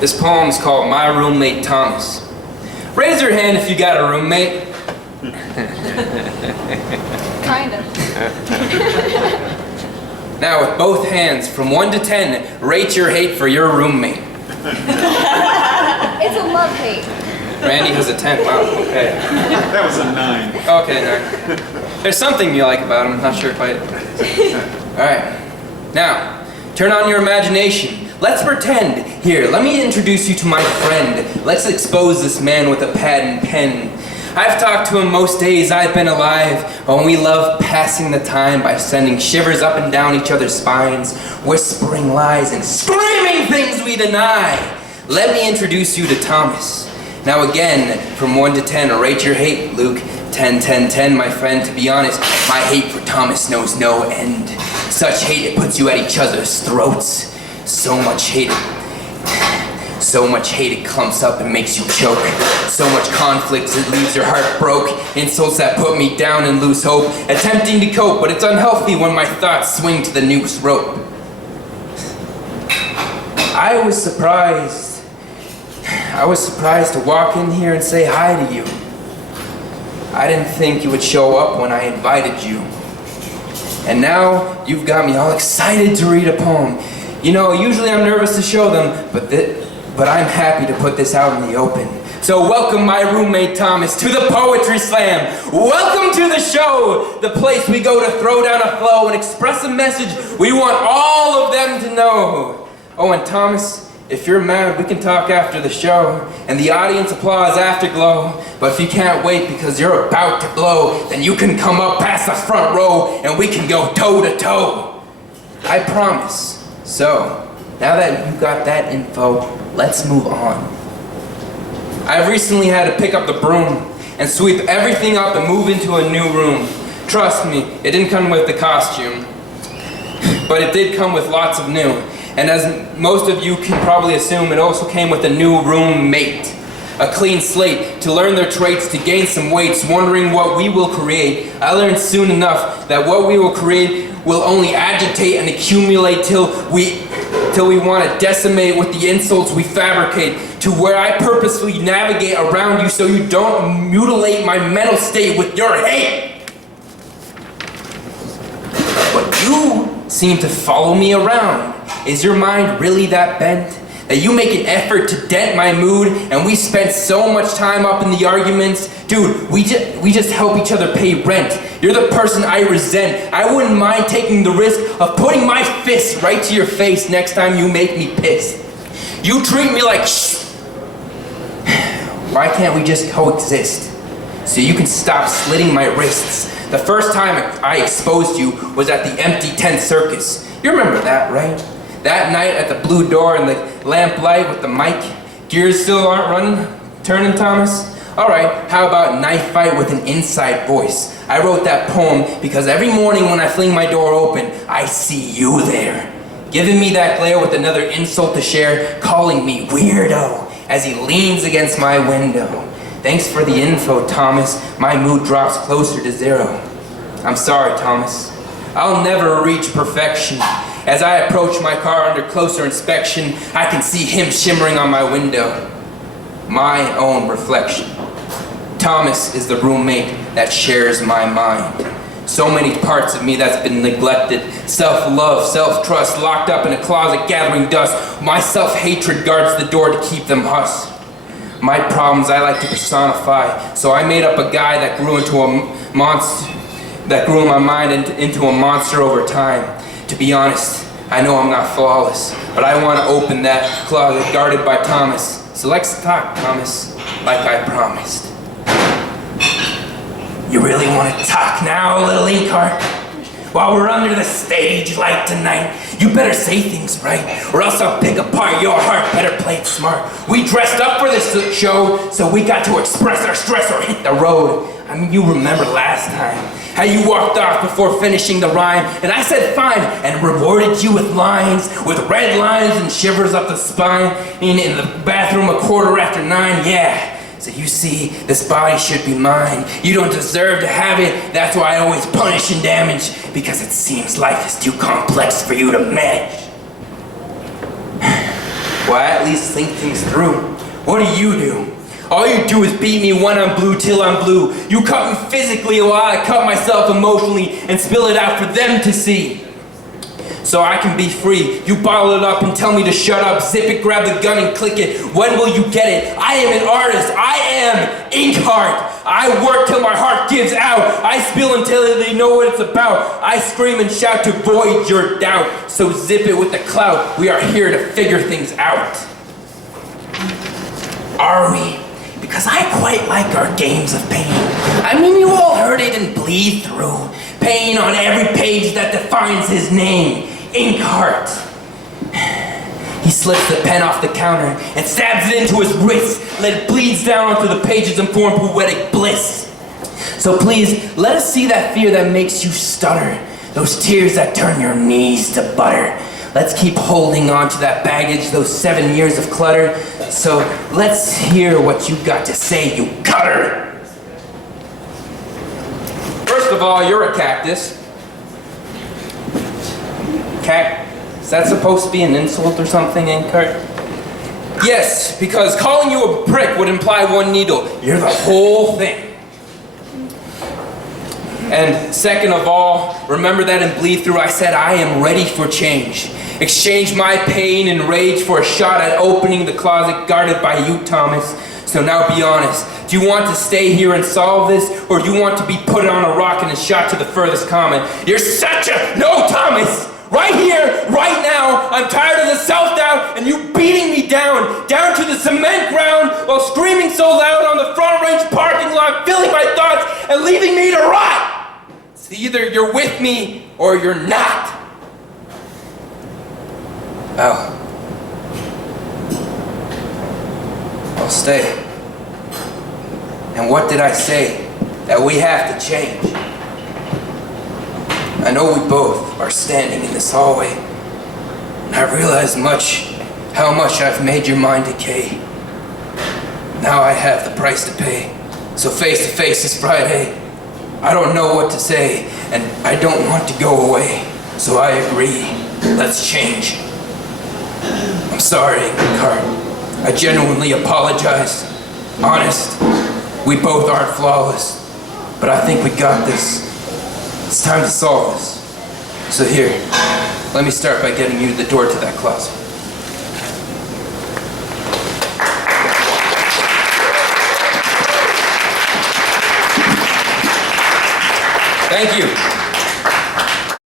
This poem's called My Roommate Thomas. Raise your hand if you got a roommate. Kind of. Now with both hands, from 1 to 10, rate your hate for your roommate. It's a love-hate. Randy has a 10, wow, okay. That was a 9. Okay, 9. There's something you like about him, not sure quite. Alright, now, turn on your imagination. Let's pretend. Here, let me introduce you to my friend. Let's expose this man with a pad and pen. I've talked to him most days I've been alive, and we love passing the time by sending shivers up and down each other's spines, whispering lies and screaming things we deny. Let me introduce you to Thomas. Now again, from 1 to 10, rate your hate, Luke. 10, 10, 10, my friend. To be honest, my hate for Thomas knows no end. Such hate it puts you at each other's throats. So much hate it clumps up and makes you choke. So much conflict it leaves your heart broke. Insults that put me down and lose hope. Attempting to cope, but it's unhealthy when my thoughts swing to the noose rope. I was surprised to walk in here and say hi to you. I didn't think you would show up when I invited you. And now you've got me all excited to read a poem. You know, usually I'm nervous to show them, but I'm happy to put this out in the open. So welcome my roommate Thomas to the Poetry Slam. Welcome to the show, the place we go to throw down a flow and express a message we want all of them to know. Oh, and Thomas, if you're mad, we can talk after the show, and the audience applause afterglow. But if you can't wait because you're about to blow, then you can come up past the front row and we can go toe to toe. I promise. So, now that you got that info, let's move on. I've recently had to pick up the broom and sweep everything up and move into a new room. Trust me, it didn't come with the costume, but it did come with lots of new. And as most of you can probably assume, it also came with a new roommate. A clean slate to learn their traits, to gain some weights, wondering what we will create. I learned soon enough that what we will create will only agitate and accumulate till we want to decimate with the insults we fabricate, to where I purposefully navigate around you so you don't mutilate my mental state with your hate. But you seem to follow me around. Is your mind really that bent that you make an effort to dent my mood, and we spend so much time up in the arguments? Dude, we just help each other pay rent. You're the person I resent. I wouldn't mind taking the risk of putting my fist right to your face next time you make me pissed. You treat me like shh. Why can't we just coexist? So you can stop slitting my wrists. The first time I exposed you was at the empty tent circus. You remember that, right? That night at the blue door and the lamplight with the mic. Gears still aren't turning, Thomas? Alright, how about knife fight with an inside voice? I wrote that poem because every morning when I fling my door open, I see you there. Giving me that glare with another insult to share, calling me weirdo as he leans against my window. Thanks for the info, Thomas. My mood drops closer to 0. I'm sorry, Thomas. I'll never reach perfection. As I approach my car under closer inspection, I can see him shimmering on my window. My own reflection. Thomas is the roommate that shares my mind. So many parts of me that's been neglected. Self-love, self-trust, locked up in a closet gathering dust. My self-hatred guards the door to keep them hush. My problems I like to personify, so I made up a guy that grew into a monster, that grew in my mind into a monster over time. To be honest, I know I'm not flawless, but I want to open that closet guarded by Thomas. So let's talk, Thomas, like I promised. You really want to talk now, little inkheart? While we're under the stage light tonight, you better say things right, or else I'll pick apart your heart. Better play it smart. We dressed up for this show, so we got to express our stress or hit the road. I mean, you remember last time, how you walked off before finishing the rhyme, and I said fine, and rewarded you with lines, with red lines and shivers up the spine, in the bathroom 9:15, yeah. So you see, this body should be mine. You don't deserve to have it. That's why I always punish and damage, because it seems life is too complex for you to manage. Well, I at least think things through. What do? All you do is beat me when I'm blue till I'm blue. You cut me physically while I cut myself emotionally and spill it out for them to see. So I can be free. You bottle it up and tell me to shut up. Zip it, grab the gun and click it. When will you get it? I am an artist. I am Inkheart. I work till my heart gives out. I spill until they know what it's about. I scream and shout to void your doubt. So zip it with the clout. We are here to figure things out. Are we? Because I quite like our games of pain. I mean, you all heard it and bleed through. Pain on every page that defines his name. Inkheart. He slips the pen off the counter and stabs it into his wrist. Let it bleeds down onto the pages and form poetic bliss. So please, let us see that fear that makes you stutter. Those tears that turn your knees to butter. Let's keep holding on to that baggage, those 7 years of clutter. So let's hear what you got to say, you cutter. First of all, you're a cactus. Is that supposed to be an insult or something, Inkheart? Yes, because calling you a prick would imply one needle. You're the whole thing. And second of all, remember that in Bleed Through I said I am ready for change. Exchange my pain and rage for a shot at opening the closet guarded by you, Thomas. So now be honest. Do you want to stay here and solve this, or do you want to be put on a rocket and shot to the furthest comet? You're such a... No, Thomas! Right here, right now, I'm tired of the self-doubt and you beating me down to the cement ground while screaming so loud on the front range parking lot, filling my thoughts and leaving me to rot. So either you're with me or you're not. Oh. I'll stay. And what did I say? That we have to change. I know we both are standing in this hallway, and I realize how much I've made your mind decay. Now I have the price to pay. So face to face this Friday. I don't know what to say, and I don't want to go away. So I agree. Let's change. I'm sorry, Inkheart. I genuinely apologize. Honest, we both aren't flawless, but I think we got this. It's time to solve this. So here, let me start by getting you the door to that closet. Thank you.